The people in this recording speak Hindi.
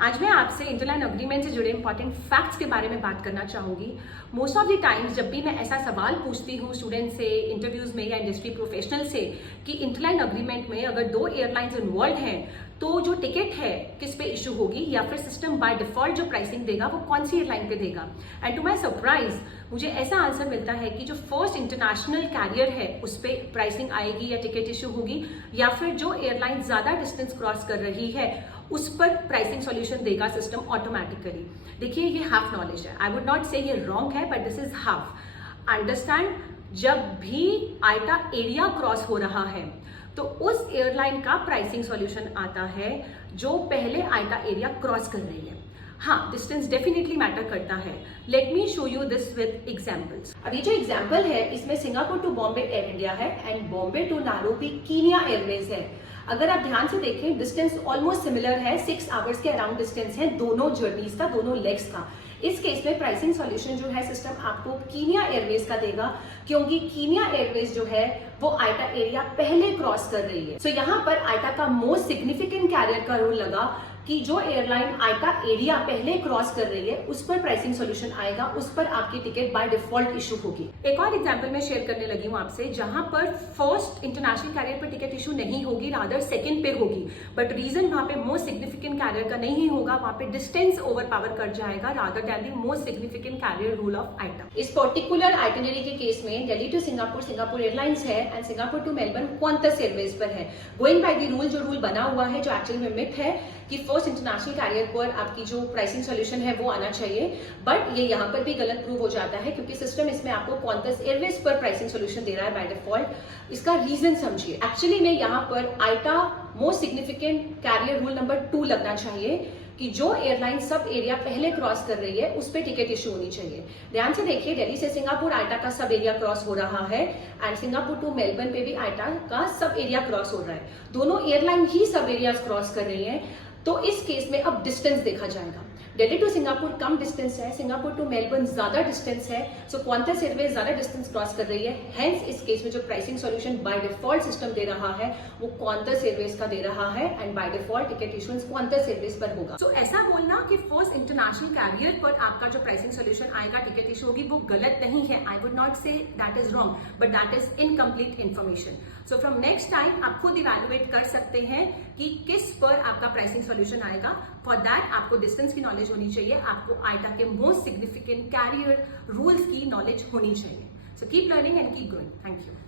आज मैं आपसे इंटरलाइन अग्रीमेंट से जुड़े इंपॉर्टेंट फैक्ट्स के बारे में बात करना चाहूंगी। मोस्ट ऑफ द टाइम्स जब भी मैं ऐसा सवाल पूछती हूँ स्टूडेंट से, इंटरव्यूज में या इंडस्ट्री प्रोफेशनल से कि इंटरलाइन अग्रीमेंट में अगर दो एयरलाइंस इन्वॉल्व हैं तो जो टिकट है किस पे इशू होगी या फिर सिस्टम बाय डिफॉल्ट जो प्राइसिंग देगा वो कौन सी एयरलाइन पे देगा। एंड टू माय सरप्राइज मुझे ऐसा आंसर मिलता है कि जो फर्स्ट इंटरनेशनल कैरियर है उस पर प्राइसिंग आएगी या टिकट इशू होगी, या फिर जो एयरलाइन ज्यादा डिस्टेंस क्रॉस कर रही है उस पर प्राइसिंग सॉल्यूशन देगा सिस्टम ऑटोमेटिकली। देखिए ये हाफ नॉलेज है, आई वुड नॉट से ये रॉन्ग है but this is half. Understand, जब भी आइटा एरिया क्रॉस हो रहा है तो उस एयरलाइन का प्राइसिंग सॉल्यूशन आता है जो पहले आइटा एरिया क्रॉस कर रही है। हाँ, डिस्टेंस डेफिनेटली मैटर करता है। Let me show you this with examples. अब ये जो एग्जांपल है इसमें Singapore to Bombay Air India है and Bombay to Nairobi Kenya Airways है। अगर आप ध्यान से देखें डिस्टेंस ऑलमोस्ट सिमिलर है, 6 आवर्स के अराउंड डिस्टेंस है दोनों जर्नीज का, दोनों लेग्स का। इस केस में प्राइसिंग सॉल्यूशन जो है सिस्टम आपको कीनिया एयरवेज का देगा, क्योंकि कीनिया एयरवेज जो है वो आइटा एरिया पहले क्रॉस कर रही है। सो यहाँ पर आइटा का मोस्ट सिग्निफिकेंट कैरियर का रूल लगा कि जो एयरलाइन आइटा एरिया पहले क्रॉस कर रही है उस पर प्राइसिंग सॉल्यूशन आएगा, उस पर आपकी टिकट बाय डिफॉल्ट इशू होगी। एक और एग्जांपल मैं शेयर करने लगी हूं आपसे जहां पर फर्स्ट इंटरनेशनल कैरियर पर टिकट इशू नहीं होगी, रादर सेकंड पे होगी। बट रीजन वहां पे मोस्ट सिग्निफिकेंट कैरियर का नहीं होगा, वहां पे डिस्टेंस ओवर पावर कर जाएगा rather than the most significant carrier rule of IATA. इस पर्टिकुलर आइटिनरी के केस में Delhi to Singapore Singapore Airlines है and Singapore to Melbourne Qantas Airways पर है। गोइंग बाय द रूल, जो रूल बना हुआ है जो एक्चुअल में मिथ है कि फर्स्ट इंटरनेशनल कैरियर पर आपकी जो प्राइसिंग सॉल्यूशन है वो आना चाहिए, बट ये यहाँ पर भी गलत प्रूव हो जाता है क्योंकि सिस्टम इसमें आपको क्वांटस एयरवेज पर प्राइसिंग सॉल्यूशन दे रहा है बाय डिफॉल्ट। इसका रीजन समझिए। एक्चुअली में यहाँ पर IATA most significant carrier rule number 2 लगना चाहिए कि जो एयरलाइन सब एरिया पहले क्रॉस कर रही है उस पर टिकट इशू होनी चाहिए। ध्यान से देखिए, दिल्ली से सिंगापुर आइटा का सब एरिया क्रॉस हो रहा है एंड सिंगापुर टू मेलबर्न पे भी आइटा का सब एरिया क्रॉस हो रहा है। दोनों एयरलाइन ही सब एरिया क्रॉस कर रही है, तो इस केस में अब डिस्टेंस देखा जाएगा। दिल्ली टू सिंगापुर कम डिस्टेंस है, सिंगापुर टू मेलबर्न ज्यादा डिस्टेंस है, सो क्वांटस एयरवेज ज्यादा डिस्टेंस क्रॉस कर रही है। हेंस इस केस में जो pricing solution by default system दे रहा है वो क्वांटस एयरवेज का दे रहा है and by default ticket issuance Qantas Airways पर होगा। सो ऐसा बोलना कि फर्स्ट इंटरनेशनल कैरियर पर आपका जो प्राइसिंग सॉल्यूशन आएगा टिकट इशू होगी वो गलत नहीं है। I would not say that is wrong but that is incomplete information. So from next time आप खुद इवैल्यूएट कर सकते हैं कि किस पर आपका प्राइसिंग सॉल्यूशन आएगा। फॉर दैट आपको डिस्टेंस की नॉलेज होनी चाहिए, आपको आइटा के मोस्ट सिग्निफिकेंट कैरियर रूल्स की नॉलेज होनी चाहिए। So keep learning and keep growing. Thank you.